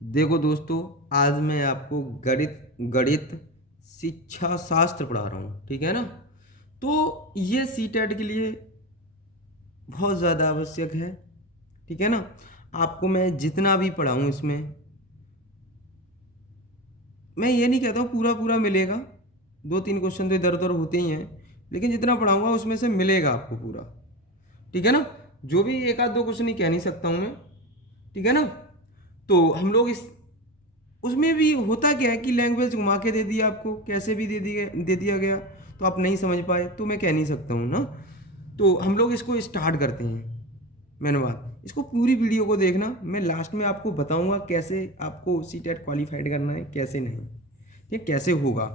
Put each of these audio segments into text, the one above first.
देखो दोस्तों, आज मैं आपको गणित गणित शिक्षा शास्त्र पढ़ा रहा हूँ, ठीक है ना। तो ये सीटेट के लिए बहुत ज़्यादा आवश्यक है, ठीक है ना। आपको मैं जितना भी पढ़ाऊँ इसमें, मैं ये नहीं कहता हूँ पूरा पूरा मिलेगा। दो तीन क्वेश्चन तो इधर उधर होते ही हैं, लेकिन जितना पढ़ाऊँगा उसमें से मिलेगा आपको पूरा, ठीक है ना। जो भी एक आध दो क्वेश्चन ही कह नहीं सकता हूँ मैं, ठीक है ना। तो हम लोग इस उसमें भी होता क्या है कि लैंग्वेज घुमा के दे दिया आपको, कैसे भी दे दिया गया, तो आप नहीं समझ पाए तो मैं कह नहीं सकता हूँ ना। तो हम लोग इसको स्टार्ट करते हैं। मैंने बात इसको पूरी वीडियो को देखना, मैं लास्ट में आपको बताऊंगा कैसे आपको सीटेट क्वालिफाइड करना है, कैसे नहीं, ठीक, कैसे होगा,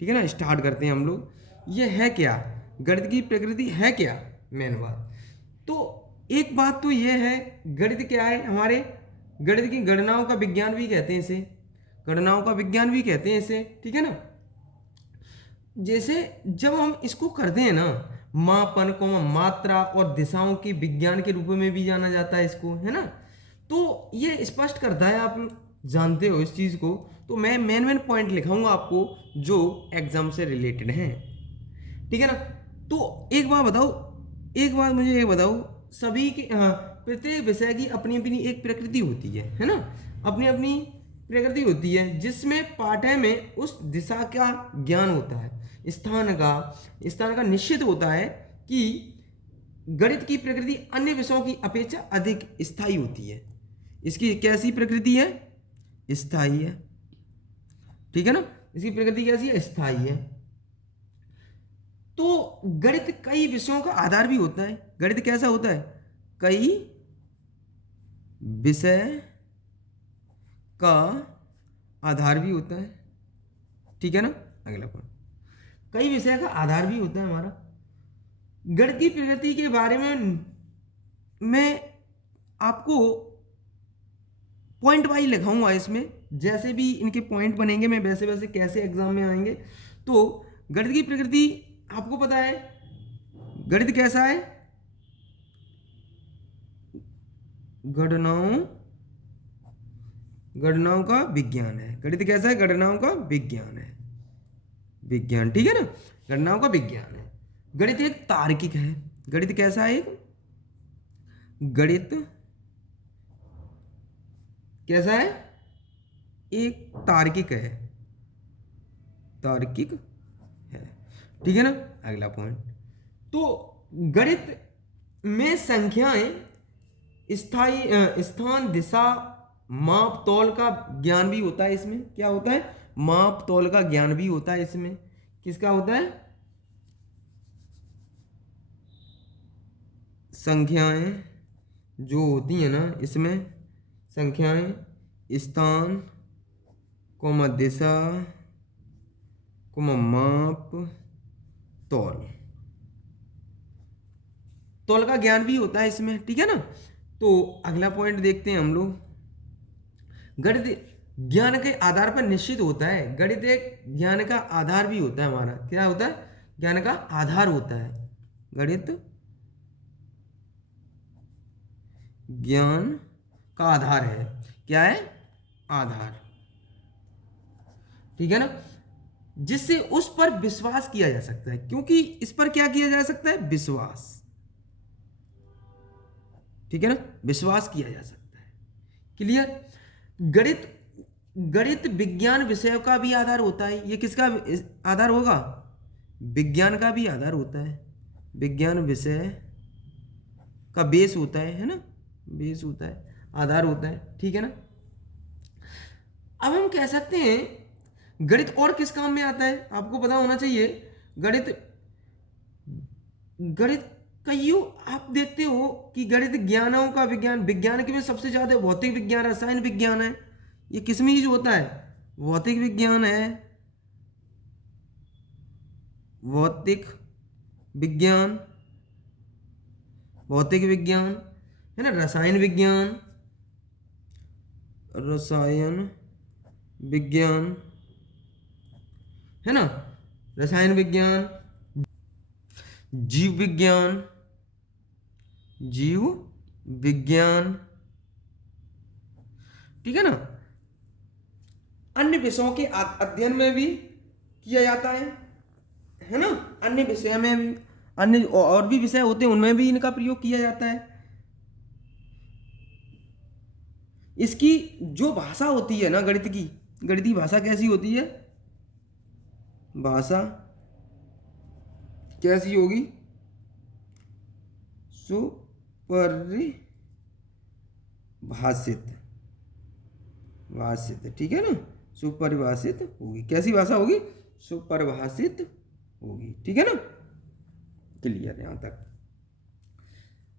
ठीक है ना। स्टार्ट करते हैं हम लोग। ये है क्या, गणित की प्रकृति है क्या, मेन बात। तो एक बात तो ये है, गणित क्या है हमारे, गणित की गणनाओं का विज्ञान भी कहते हैं इसे, गणनाओं का विज्ञान भी कहते हैं इसे, ठीक है ना। जैसे जब हम इसको करते हैं ना, मापन को मात्रा और दिशाओं की विज्ञान के रूप में भी जाना जाता है इसको, है ना। तो ये स्पष्ट करता है, आप जानते हो इस चीज़ को। तो मैं मेन मेन पॉइंट लिखाऊंगा आपको जो एग्जाम से रिलेटेड हैं, ठीक है ना। तो एक बात बताओ, एक बात मुझे ये बताओ, सभी के प्रत्येक विषय की अपनी अपनी एक प्रकृति होती है ना, अपनी अपनी प्रकृति होती है, जिसमें पाठ्य में उस दिशा का ज्ञान होता है, स्थान का निश्चित होता है कि गणित की प्रकृति अन्य विषयों की अपेक्षा अधिक स्थायी होती है। इसकी कैसी प्रकृति है, स्थायी है, ठीक है ना। इसकी प्रकृति कैसी है, स्थायी है। तो गणित कई विषयों का आधार भी होता है। गणित कैसा होता है, कई विषय का आधार भी होता है, ठीक है ना। अगला पॉइंट, कई विषय का आधार भी होता है हमारा। गणित की प्रगति के बारे में मैं आपको पॉइंट वाइज लिखाऊंगा इसमें, जैसे भी इनके पॉइंट बनेंगे मैं वैसे वैसे कैसे एग्जाम में आएंगे। तो गणित की प्रकृति आपको पता है, गणित कैसा है, गणनाओं गणनाओं का विज्ञान है। गणित कैसा है, गणनाओं का विज्ञान है, विज्ञान, ठीक है ना। गणनाओं का विज्ञान है। गणित एक तार्किक है। गणित कैसा है, एक गणित कैसा है, एक तार्किक है, तार्किक है, ठीक है ना। अगला पॉइंट, तो गणित में संख्याएं, स्थान, दिशा, माप तौल का ज्ञान भी होता है इसमें। क्या होता है, माप तौल का ज्ञान भी होता है इसमें। किसका होता है, संख्याएं जो होती हैं ना इसमें, संख्याएं, स्थान, कोमा दिशा, कोमा माप, तौल, तौल का ज्ञान भी होता है इसमें, ठीक है ना। तो अगला पॉइंट देखते हैं हम लोग। गणित ज्ञान के आधार पर निश्चित होता है। गणित एक ज्ञान का आधार भी होता है हमारा। क्या होता है, ज्ञान का आधार होता है। गणित ज्ञान का आधार है। क्या है, आधार, ठीक है ना, जिससे उस पर विश्वास किया जा सकता है। क्योंकि इस पर क्या किया जा सकता है, विश्वास, ठीक है ना, विश्वास किया जा सकता है। क्लियर। गणित गणित विज्ञान विषय का भी आधार होता है। ये किसका आधार होगा, विज्ञान का भी आधार होता है। विज्ञान विषय का बेस होता है ना, बेस होता है, आधार होता है, ठीक है ना। अब हम कह सकते हैं गणित और किस काम में आता है, आपको पता होना चाहिए। गणित गणित कईयों आप देखते हो कि गणित ज्ञानों का विज्ञान, विज्ञान के में सबसे ज्यादा भौतिक विज्ञान, रसायन विज्ञान है। ये किस में यूज होता है, भौतिक विज्ञान है, भौतिक विज्ञान, भौतिक विज्ञान, है ना। रसायन विज्ञान, रसायन विज्ञान, है ना, रसायन विज्ञान, जीव विज्ञान, जीव विज्ञान, ठीक है ना। अन्य विषयों के अध्ययन में भी किया जाता है ना। अन्य विषय में भी, अन्य और भी विषय होते हैं उनमें भी इनका प्रयोग किया जाता है। इसकी जो भाषा होती है ना गणित की, गणितीय भाषा कैसी होती है? भाषा कैसी होगी? सुपरिभाषित, भाषित, ठीक है ना, सुपरिभाषित होगी। कैसी भाषा होगी? सुपरिभाषित होगी, ठीक है ना, क्लियर यहाँ तक।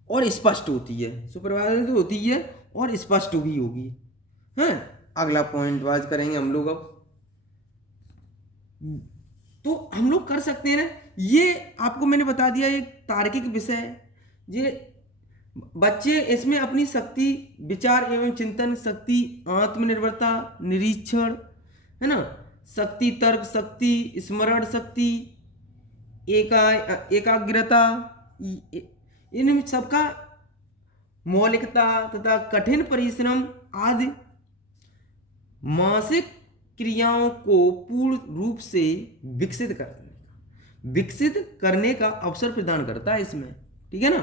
और स्पष्ट होती है, सुपरिभाषित होती है और स्पष्ट भी होगी। हैं, अगला पॉइंट वाइज करेंगे हम लोग। अब तो हम लोग कर सकते हैं ना, ये आपको मैंने बता दिया एक तार्किक विषय है। ये बच्चे इसमें अपनी शक्ति, विचार एवं चिंतन शक्ति, आत्मनिर्भरता, निरीक्षण, है ना, शक्ति, तर्क शक्ति, स्मरण शक्ति, एकाग्रता, इन सबका मौलिकता तथा कठिन परिश्रम आदि मानसिक क्रियाओं को पूर्ण रूप से विकसित करने का अवसर प्रदान करता है इसमें, ठीक है ना।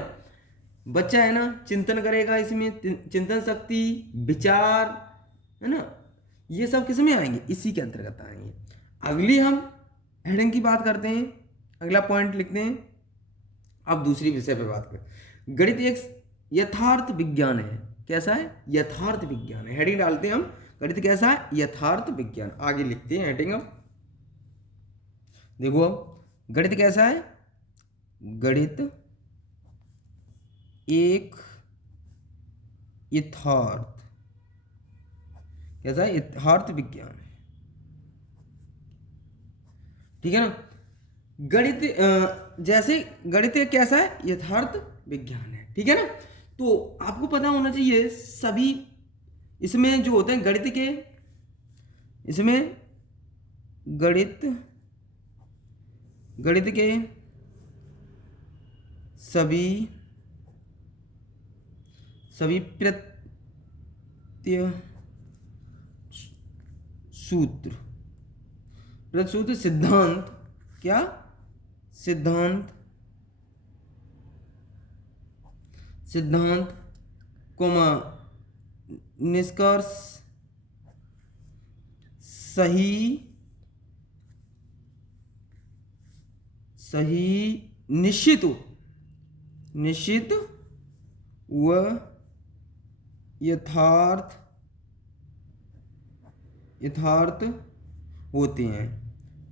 बच्चा है ना चिंतन करेगा, इसमें चिंतन शक्ति, विचार, है ना, ये सब किस में आएंगे? इसी के अंतर्गत आएंगे। अगली हम हेडिंग की बात करते हैं, अगला पॉइंट लिखते हैं। अब दूसरी विषय पे बात करें। गणित एक यथार्थ विज्ञान है। कैसा है? यथार्थ विज्ञान है। हेडिंग डालते हैं हम, गणित कैसा है? यथार्थ विज्ञान। आगे लिखते हैं हेडिंग। अब देखो, अब गणित कैसा है? गणित एक यथार्थ, कैसा है? यथार्थ विज्ञान है, ठीक है ना। गणित जैसे गणित एक कैसा है? यथार्थ विज्ञान है, ठीक है ना। तो आपको पता होना चाहिए सभी इसमें जो होते हैं गणित के, इसमें गणित के सभी प्रत्यसूत्र सिद्धांत, क्या सिद्धांत कोमा निष्कर्ष सही निश्चित व यथार्थ होते हैं,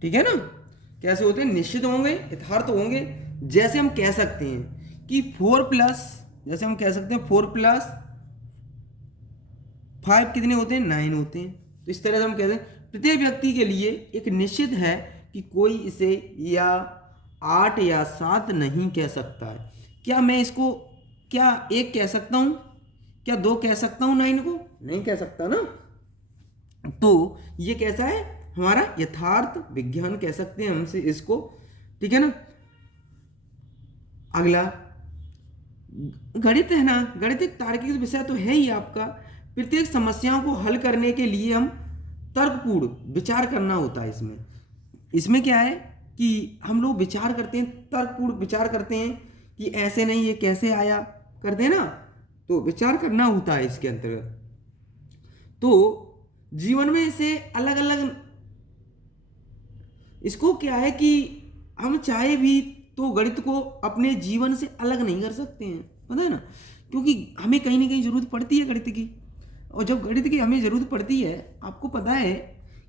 ठीक है ना। कैसे होते हैं? निश्चित होंगे, यथार्थ होंगे। जैसे हम कह सकते हैं कि 4+5 कितने होते हैं? 9 होते हैं। तो इस तरह से हम कहते हैं प्रत्येक व्यक्ति के लिए एक निश्चित है कि कोई इसे या 8 या 7 नहीं कह सकता है। क्या मैं इसको क्या 1 कह सकता हूँ? क्या 2 कह सकता हूँ 9 को? नहीं कह सकता ना। तो ये कैसा है? हमारा यथार्थ विज्ञान कह सकते हैं हमसे इसको, ठीक है ना। अगला गणित है ना, गणित एक तार्किक विषय तो है ही आपका। प्रत्येक समस्याओं को हल करने के लिए हम तर्कपूर्ण विचार करना होता है। इसमें क्या है कि हम लोग विचार करते हैं, तर्कपूर्ण विचार करते हैं कि ऐसे नहीं, ये कैसे आया, करते हैं ना, तो विचार करना होता है इसके अंतर्गत। तो जीवन में इसे अलग अलग, इसको क्या है कि हम चाहे भी तो गणित को अपने जीवन से अलग नहीं कर सकते हैं, पता है ना, क्योंकि हमें कहीं ना कहीं जरूरत पड़ती है गणित की। और जब गणित की हमें ज़रूरत पड़ती है, आपको पता है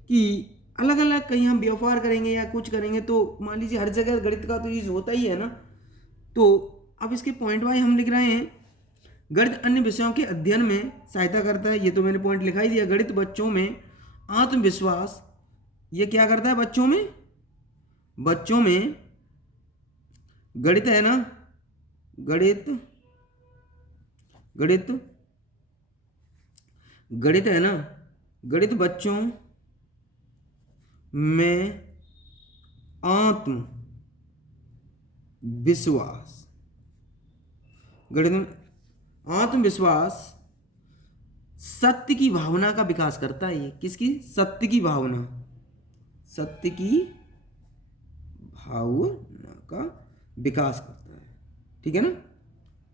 कि अलग अलग कहीं हम व्यापार करेंगे या कुछ करेंगे तो मान लीजिए हर जगह गणित का तो यूज होता ही है ना। तो अब इसके पॉइंट वाइज हम लिख रहे हैं। गणित अन्य विषयों के अध्ययन में सहायता करता है, ये तो मैंने पॉइंट लिखा ही दिया। गणित बच्चों में आत्मविश्वास, ये क्या करता है? बच्चों में गणित है ना, गणित है ना, गणित बच्चों में आत्मविश्वास सत्य की भावना का विकास करता है। ये किसकी? सत्य की भावना, सत्य की भावना का विकास करता है। ठीक है ना,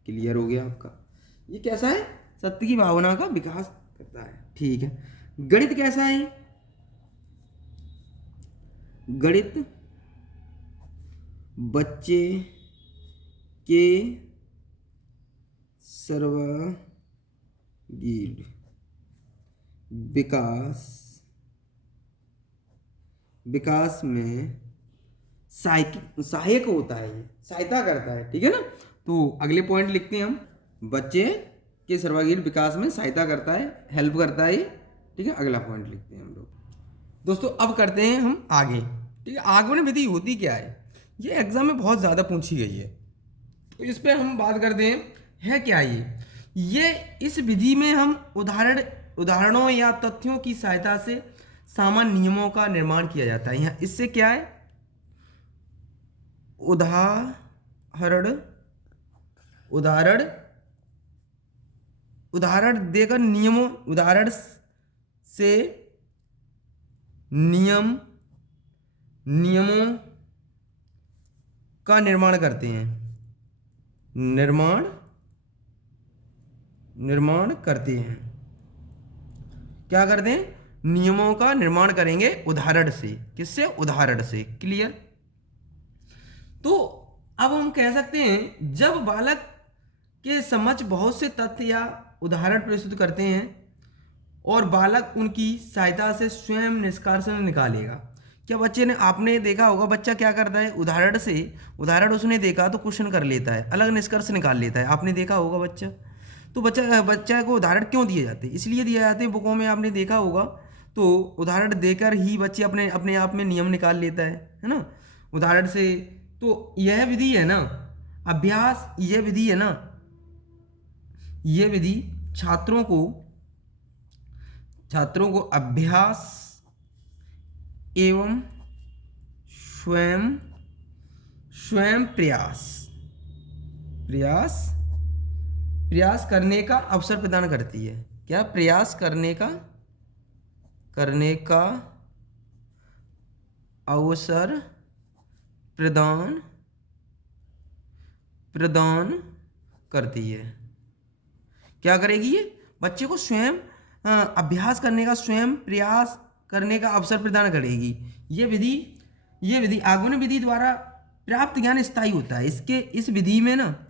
क्लियर हो गया आपका। ये कैसा है? सत्य की भावना का विकास करता है। ठीक है, गणित कैसा है? गणित बच्चे के सर्वांगीण विकास में सहायक होता है, ये सहायता करता है। ठीक है ना, तो अगले पॉइंट लिखते हैं हम, बच्चे के सर्वांगीण विकास में सहायता करता है, हेल्प करता है ये। ठीक है, अगला पॉइंट लिखते हैं हम लोग। दोस्तों अब करते हैं हम आगे। ठीक है, आगमन विधि होती क्या है? ये एग्जाम में बहुत ज़्यादा पूछी गई है, तो इस पर हम बात करते हैं, है क्या ये इस विधि में हम उदाहरणों या तथ्यों की सहायता से सामान्य नियमों का निर्माण किया जाता है। यहाँ इससे क्या है? उदाहरण देकर नियमों, उदाहरण से नियमों का निर्माण करते हैं, निर्माण करते हैं। क्या करते हैं? नियमों का निर्माण करेंगे उदाहरण से। किससे? उदाहरण से। क्लियर? तो अब हम कह सकते हैं, जब बालक के समक्ष बहुत से तथ्य या उदाहरण प्रस्तुत करते हैं और बालक उनकी सहायता से स्वयं निष्कर्ष निकालेगा। क्या बच्चे ने, आपने देखा होगा बच्चा क्या करता है? उदाहरण उसने देखा तो क्वेश्चन कर लेता है, अलग निष्कर्ष निकाल लेता है। आपने देखा होगा बच्चा, तो बच्चा को उदाहरण क्यों दिए जाते हैं? इसलिए दिए जाते हैं बुकों में, आपने देखा होगा। तो उदाहरण देकर ही बच्चे अपने आप में नियम निकाल लेता है ना, उदाहरण से। तो यह विधि है ना अभ्यास, यह विधि है ना, यह विधि छात्रों को अभ्यास एवं स्वयं प्रयास करने का अवसर प्रदान करती है। क्या? प्रयास करने का अवसर प्रदान करती है। क्या करेगी ये? बच्चे को स्वयं अभ्यास करने का, स्वयं प्रयास करने का अवसर प्रदान करेगी। ये विधि आगमन विधि द्वारा प्राप्त ज्ञान स्थायी होता है। इस विधि में ना,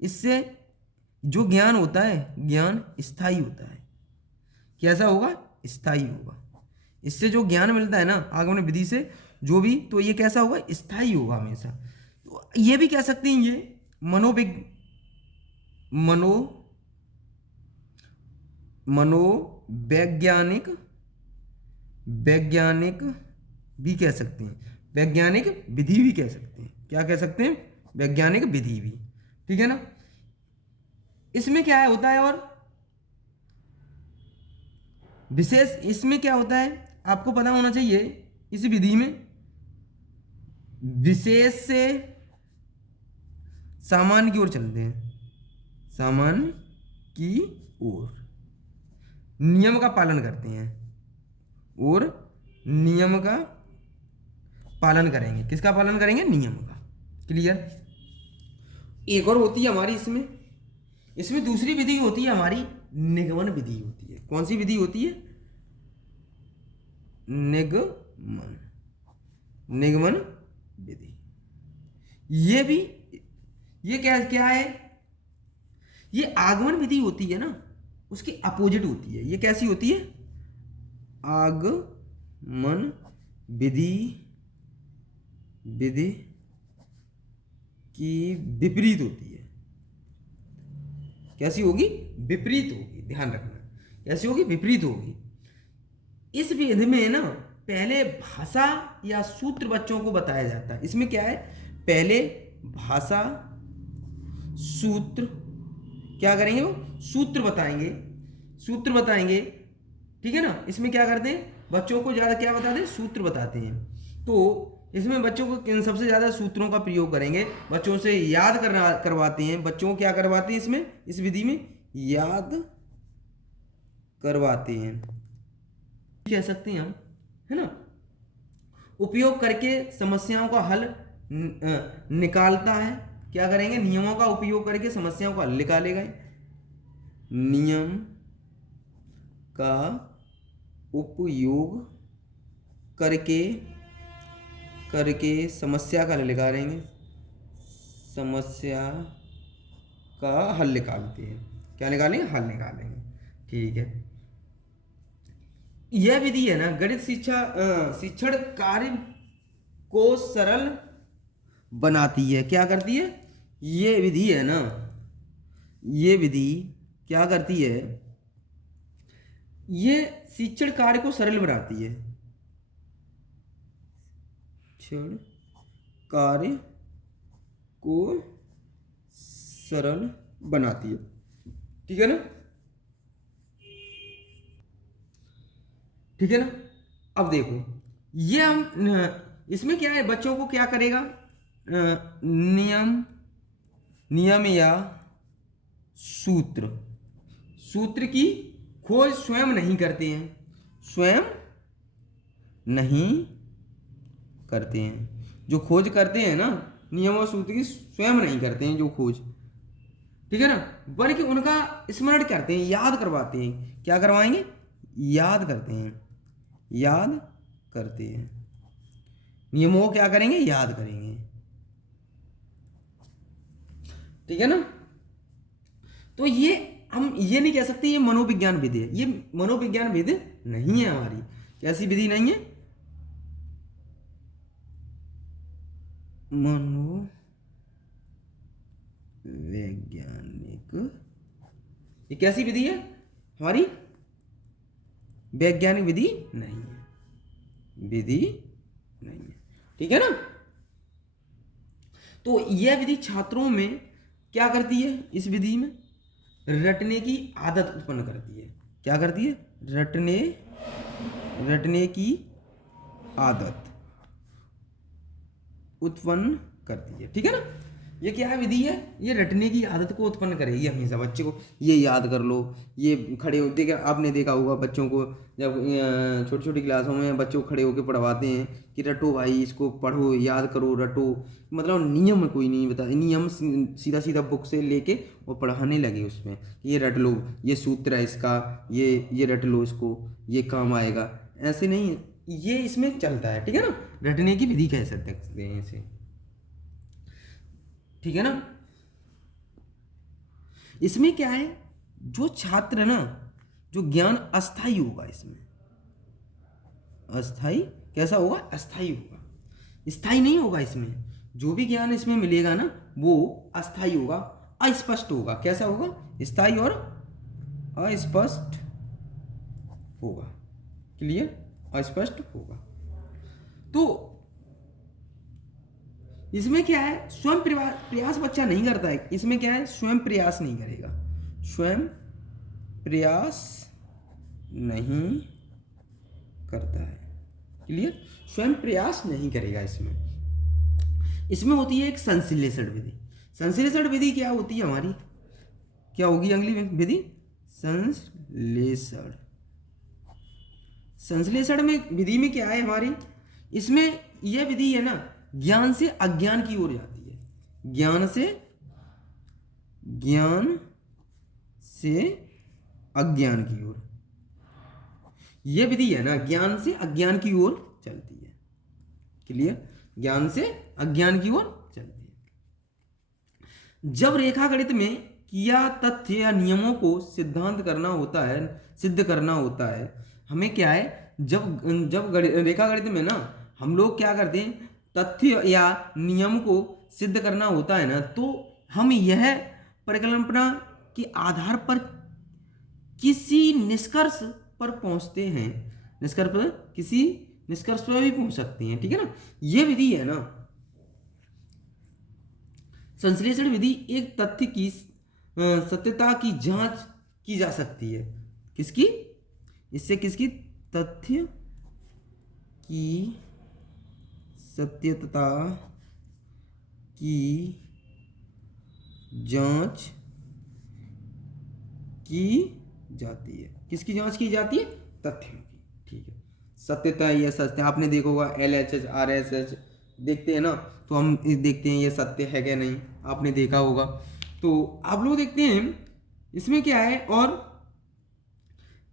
इससे जो ज्ञान होता है, ज्ञान स्थायी होता है। कैसा होगा? स्थायी होगा। इससे जो ज्ञान मिलता है ना आगमन विधि से, जो भी, तो ये कैसा होगा? स्थायी होगा हमेशा। तो ये भी कह सकते हैं, ये वैज्ञानिक भी कह सकते हैं, वैज्ञानिक विधि भी कह सकते हैं। क्या कह सकते हैं? वैज्ञानिक विधि भी। ठीक है ना। इसमें क्या है होता है, और विशेष इसमें क्या होता है आपको पता होना चाहिए। इस विधि में विशेष से सामान्य की ओर चलते हैं, सामान्य की ओर नियम का पालन करते हैं, और नियम का पालन करेंगे। किसका पालन करेंगे? नियम का। क्लियर? एक और होती है हमारी इसमें दूसरी विधि होती है हमारी, निगमन विधि होती है। कौन सी विधि होती है? निगमन विधि। ये क्या है? ये आगमन विधि होती है ना, उसकी अपोजिट होती है। ये कैसी होती है? आगमन विधि की विपरीत होती है। कैसी होगी? विपरीत होगी। ध्यान रखना, कैसी होगी? विपरीत होगी। इस विधि में ना पहले भाषा या सूत्र बच्चों को बताया जाता है। इसमें क्या है? पहले भाषा, सूत्र, क्या करेंगे? वो सूत्र बताएंगे। ठीक है ना। इसमें क्या करते हैं? बच्चों को ज़्यादा क्या बताते हैं? सूत्र बताते हैं। तो इसमें बच्चों को किन सबसे ज़्यादा सूत्रों का प्रयोग करेंगे, बच्चों से याद करवाते हैं। बच्चों को क्या करवाते हैं इसमें, इस विधि में? याद करवाते हैं, कह सकते हैं हम, है ना। उपयोग करके समस्याओं का हल निकालता है। क्या करेंगे, नियमों का उपयोग करके समस्याओं का हल निकालेगा। नियम का उपयोग करके समस्या का हल निकालेंगे, समस्या का हल निकालते हैं। क्या निकालेंगे, हल निकालेंगे। ठीक है, यह विधि है ना गणित शिक्षण कार्य को सरल बनाती है। क्या करती है, ये विधि है ना, ये विधि क्या करती है, ये शिक्षण कार्य को सरल बनाती है, शिक्षण कार्य को सरल बनाती है। ठीक है ना, ठीक है ना। अब देखो, ये हम इसमें क्या है, बच्चों को क्या करेगा, नियम या सूत्र की खोज स्वयं नहीं करते हैं, स्वयं नहीं करते हैं। जो खोज करते हैं ना, नियम और सूत्र की स्वयं नहीं करते हैं जो खोज, ठीक है ना, बल्कि उनका स्मरण करते हैं, याद करवाते हैं। क्या करवाएंगे, याद करते हैं, याद करते हैं। नियमों को क्या करेंगे, याद करेंगे। ठीक है ना। तो ये हम ये नहीं कह सकते ये मनोविज्ञान विधि है, ये मनोविज्ञान विधि नहीं है हमारी। कैसी विधि नहीं है, मनोवैज्ञानिक, ये कैसी विधि है हमारी, वैज्ञानिक विधि नहीं है, विधि नहीं है। ठीक है ना। तो यह विधि छात्रों में क्या करती है, इस विधि में रटने की आदत उत्पन्न करती है। क्या करती है, रटने की आदत उत्पन्न करती है। ठीक है ना। ये क्या है, विधि है, ये रटने की आदत को उत्पन्न करेगी हमेशा बच्चे को। ये याद कर लो, ये खड़े हो, देखा आपने देखा होगा बच्चों को जब छोटी छोटी क्लासों में बच्चों को खड़े होकर पढ़वाते हैं कि रटो भाई, इसको पढ़ो, याद करो, रटो। मतलब नियम कोई नहीं बता, नियम सीधा सीधा बुक से लेके और पढ़ाने लगे उसमें, ये रट लो, ये सूत्र है इसका, ये रट लो इसको, ये काम आएगा। ऐसे नहीं, ये इसमें चलता है। ठीक है ना, रटने की विधि कह सकते हैं इसे। ठीक है ना। इसमें क्या है, जो छात्र ना, जो ज्ञान अस्थाई होगा इसमें, अस्थाई कैसा होगा, अस्थाई होगा, स्थाई नहीं होगा। इसमें जो भी ज्ञान इसमें मिलेगा ना, वो अस्थाई होगा, अस्पष्ट होगा। कैसा होगा, स्थाई और अस्पष्ट होगा। क्लियर, अस्पष्ट होगा। तो इसमें क्या है, स्वयं प्रयास बच्चा नहीं करता है। इसमें क्या है, स्वयं प्रयास नहीं करेगा, स्वयं प्रयास नहीं करता है। क्लियर, स्वयं प्रयास नहीं करेगा। इसमें होती है एक संश्लेषण विधि। संश्लेषण विधि क्या होती है हमारी, क्या होगी अगली विधि, संश्लेषण में विधि में क्या है हमारी, इसमें यह विधि है ना, ज्ञान से अज्ञान की ओर जाती है, ज्ञान से अज्ञान की ओर। यह विधि है ना, ज्ञान से अज्ञान की ओर चलती है। क्लियर, ज्ञान से अज्ञान की ओर चलती है। जब रेखागणित में किया तथ्य या नियमों को सिद्ध करना होता है, हमें क्या है, जब रेखागणित में ना हम लोग क्या करते हैं, तथ्य या नियम को सिद्ध करना होता है ना, तो हम यह परिकल्पना के आधार पर किसी निष्कर्ष पर पहुंचते हैं, किसी निष्कर्ष पर भी पहुंच सकते हैं। ठीक है ना। यह विधि है ना, संश्लेषण विधि, एक तथ्य की सत्यता की जांच की जा सकती है। किसकी, किसकी, तथ्य की सत्यता की जांच की जाती है। किसकी जांच की जाती है? तथ्यों की। ठीक है, सत्यता ये सत्य, आपने देखा होगा LHH RSH देखते हैं ना, तो हम देखते हैं ये सत्य है क्या नहीं, आपने देखा होगा। तो आप लोग देखते हैं इसमें क्या है, और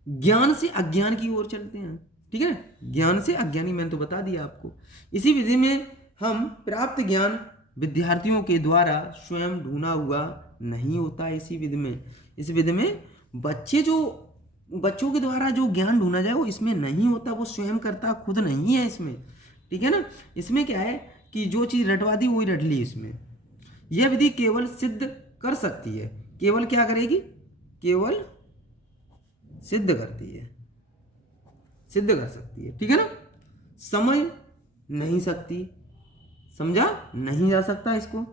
ज्ञान से अज्ञान की ओर चलते हैं। ठीक है, ज्ञान से अज्ञानी, मैंने तो बता दिया आपको। इसी विधि में हम प्राप्त ज्ञान विद्यार्थियों के द्वारा स्वयं ढूंढा हुआ नहीं होता है। इसी विधि में, इस विधि में बच्चों के द्वारा जो ज्ञान ढूंढा जाए वो इसमें नहीं होता, वो स्वयं करता खुद नहीं है इसमें। ठीक है ना, इसमें क्या है कि जो चीज़ रटवा दी वही रट ली इसमें। यह विधि केवल सिद्ध कर सकती है, केवल क्या करेगी? केवल सिद्ध करती है, सिद्ध कर सकती है। ठीक है ना, समझ नहीं सकती, समझा नहीं जा सकता, इसको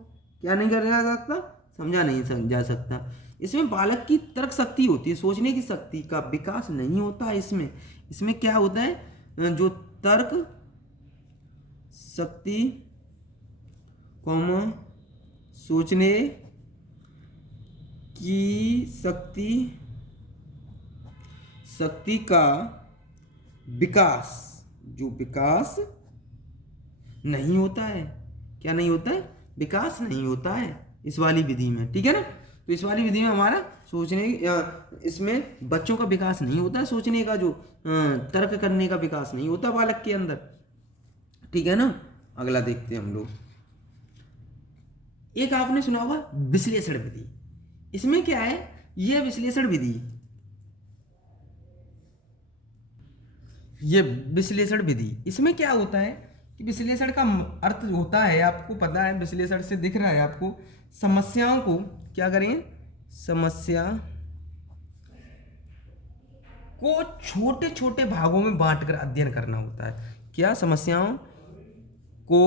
क्या नहीं कर जा सकता? समझा नहीं जा सकता। इसमें बालक की तर्क शक्ति होती है, सोचने की शक्ति का विकास नहीं होता इसमें। इसमें क्या होता है? जो तर्क शक्ति कॉमा सोचने की शक्ति का विकास, जो विकास नहीं होता है। क्या नहीं होता है? विकास नहीं होता है इस वाली विधि में। ठीक है ना, तो इस वाली विधि में हमारा सोचने, इसमें बच्चों का विकास नहीं होता, सोचने का, जो तर्क करने का विकास नहीं होता बालक के अंदर। ठीक है ना, अगला देखते हैं हम लोग। एक आपने सुना होगा विश्लेषण विधि। इसमें क्या है? यह विश्लेषण विधि, ये विश्लेषण विधि, इसमें क्या होता है कि विश्लेषण का अर्थ होता है, आपको पता है, विश्लेषण से दिख रहा है आपको, समस्याओं को क्या करें? समस्या को छोटे छोटे भागों में बांटकर अध्ययन करना होता है। क्या? समस्याओं को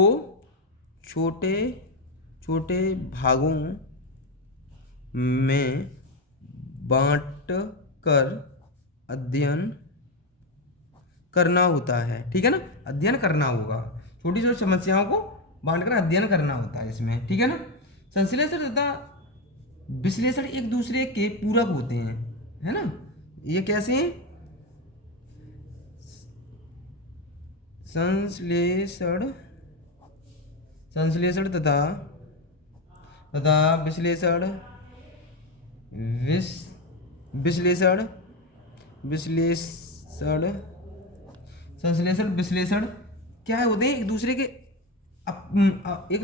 छोटे छोटे भागों में बांट कर अध्ययन करना होता है। ठीक है ना, अध्ययन करना होगा, छोटी छोटी समस्याओं को बांटकर अध्ययन करना होता है इसमें। ठीक है ना, संश्लेषण तथा विश्लेषण एक दूसरे के पूरक होते हैं, है ना। ये कैसे? संश्लेषण तथा विश्लेषण संश्लेषण विश्लेषण क्या होते हैं? एक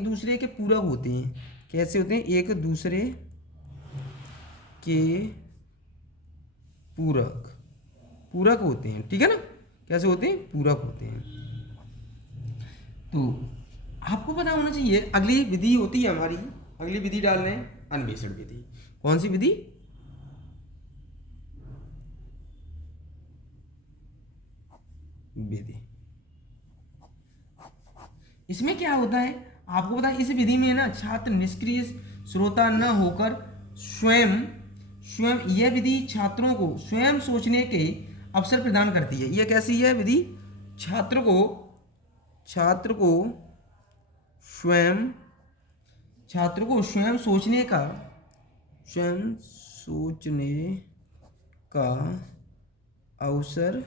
दूसरे के पूरक होते हैं। कैसे होते हैं? एक दूसरे के पूरक होते हैं। ठीक है ना, कैसे होते हैं? पूरक होते हैं। तो आपको पता होना चाहिए, अगली विधि होती है हमारी, अगली विधि डाल रहे हैं अन्वेषण विधि। कौन सी विधि? विधि। इसमें क्या होता है आपको पता है? इस विधि में ना छात्र निष्क्रिय श्रोता न होकर स्वयं यह विधि छात्रों को स्वयं सोचने के अवसर प्रदान करती है। यह कैसी है विधि? छात्र को स्वयं सोचने का अवसर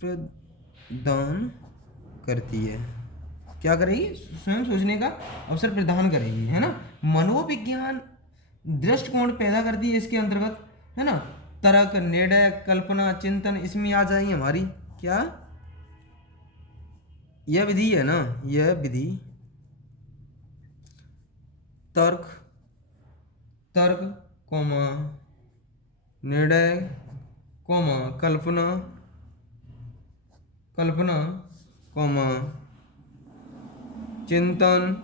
प्रदान करती है। क्या करेगी? स्वयं सोचने का अवसर प्रदान करेगी, है ना। मनोविज्ञान दृष्टिकोण पैदा करती है इसके अंतर्गत, है ना। तर्क, निर्णय, कल्पना, चिंतन इसमें आ जाएंगे हमारी। क्या? यह विधि है ना, यह विधि तर्क कौमा निर्णय कौमा कल्पना कौमा चिंतन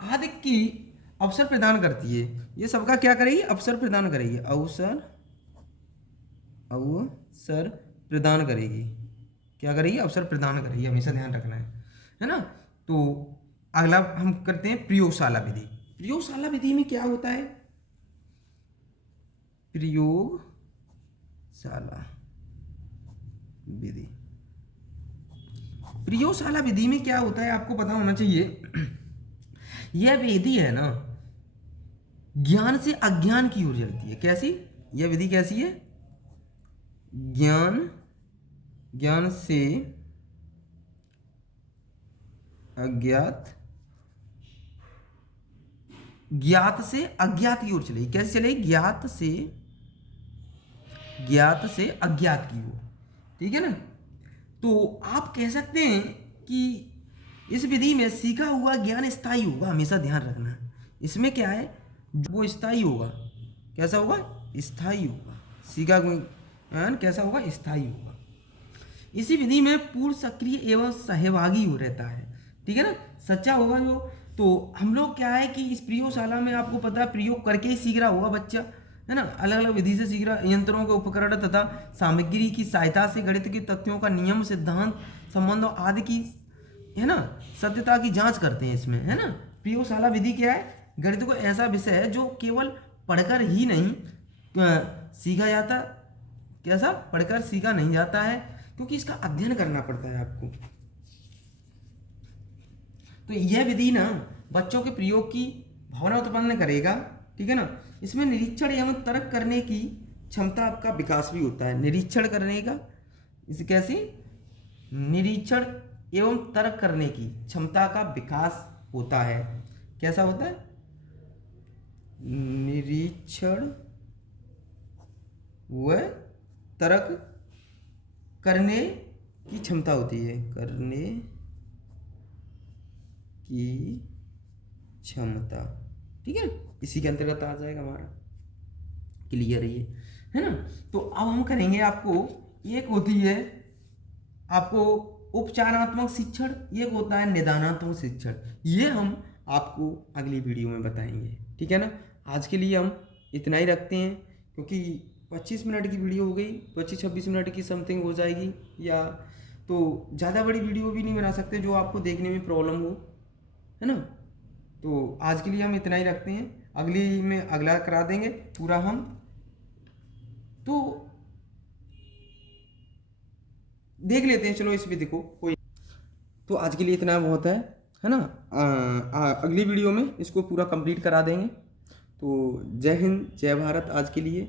आदि की अवसर प्रदान करती है। ये सबका क्या करेगी? अवसर प्रदान करेगी, अवसर प्रदान करेगी। क्या करेगी? अवसर प्रदान करेगी, हमेशा ध्यान रखना है ना। तो अगला हम करते हैं प्रयोगशाला विधि। प्रयोगशाला विधि में क्या होता है? प्रयोगशाला विधि में क्या होता है आपको पता होना चाहिए। यह विधि है ना, ज्ञान से अज्ञान की ओर चलती है। कैसी? यह विधि कैसी है? ज्ञान से अज्ञात, ज्ञात से अज्ञात की ओर चलेगी। कैसे चलेगी? ज्ञात से अज्ञात की ओर। ठीक है ना? तो आप कह सकते हैं कि इस विधि में सीखा हुआ ज्ञान स्थायी होगा, हमेशा ध्यान रखना। इसमें क्या है? वो स्थायी होगा। कैसा होगा? स्थायी होगा। सीखा हुआ ज्ञान कैसा होगा? स्थायी होगा। इसी विधि में पूर्ण सक्रिय एवं सहभागी हो रहता है। ठीक है ना? सच्चा होगा जो। तो हम लोग क्या है कि इस प्रयोगशाला में आपको पता है प्रयोग करके ही सीख रहा होगा बच्चा, है ना? अलग अलग विधि से सीख रहा। यंत्रों के उपकरण तथा सामग्री की सहायता से गणित के तथ्यों का नियम, सिद्धांत, संबंधों आदि की, है ना, सत्यता की जांच करते हैं इसमें, है ना? प्रयोगशाला विधि क्या है? गणित को ऐसा विषय है जो केवल पढ़कर ही नहीं सीखा जाता। कैसा? पढ़कर सीखा नहीं जाता है, क्योंकि इसका अध्ययन करना पड़ता है आपको। तो यह विधि ना बच्चों के प्रयोग की भावना उत्पन्न करेगा। ठीक है ना? इसमें निरीक्षण एवं तर्क करने की क्षमता का विकास भी होता है। निरीक्षण करने का, इसे कैसे? निरीक्षण एवं तर्क करने की क्षमता का विकास होता है। कैसा होता है? निरीक्षण व तर्क करने की क्षमता होती है। करने की क्षमता। ठीक है? इसी के अंतर्गत आ जाएगा हमारा। क्लियर है ना? तो अब हम करेंगे आपको, एक होती है आपको उपचारात्मक शिक्षण, एक होता है निदानात्मक शिक्षण। ये हम आपको अगली वीडियो में बताएंगे। ठीक है ना? आज के लिए हम इतना ही रखते हैं, क्योंकि 25 मिनट की वीडियो हो गई, 25-26 मिनट की समथिंग हो जाएगी, या तो ज़्यादा बड़ी वीडियो भी नहीं बना सकते जो आपको देखने में प्रॉब्लम हो, है ना? तो आज के लिए हम इतना ही रखते हैं। अगली में अगला करा देंगे पूरा हम। तो देख लेते हैं, चलो इस विधि को कोई। तो आज के लिए इतना बहुत है ना? अगली वीडियो में इसको पूरा कंप्लीट करा देंगे। तो जय हिंद, जय भारत आज के लिए।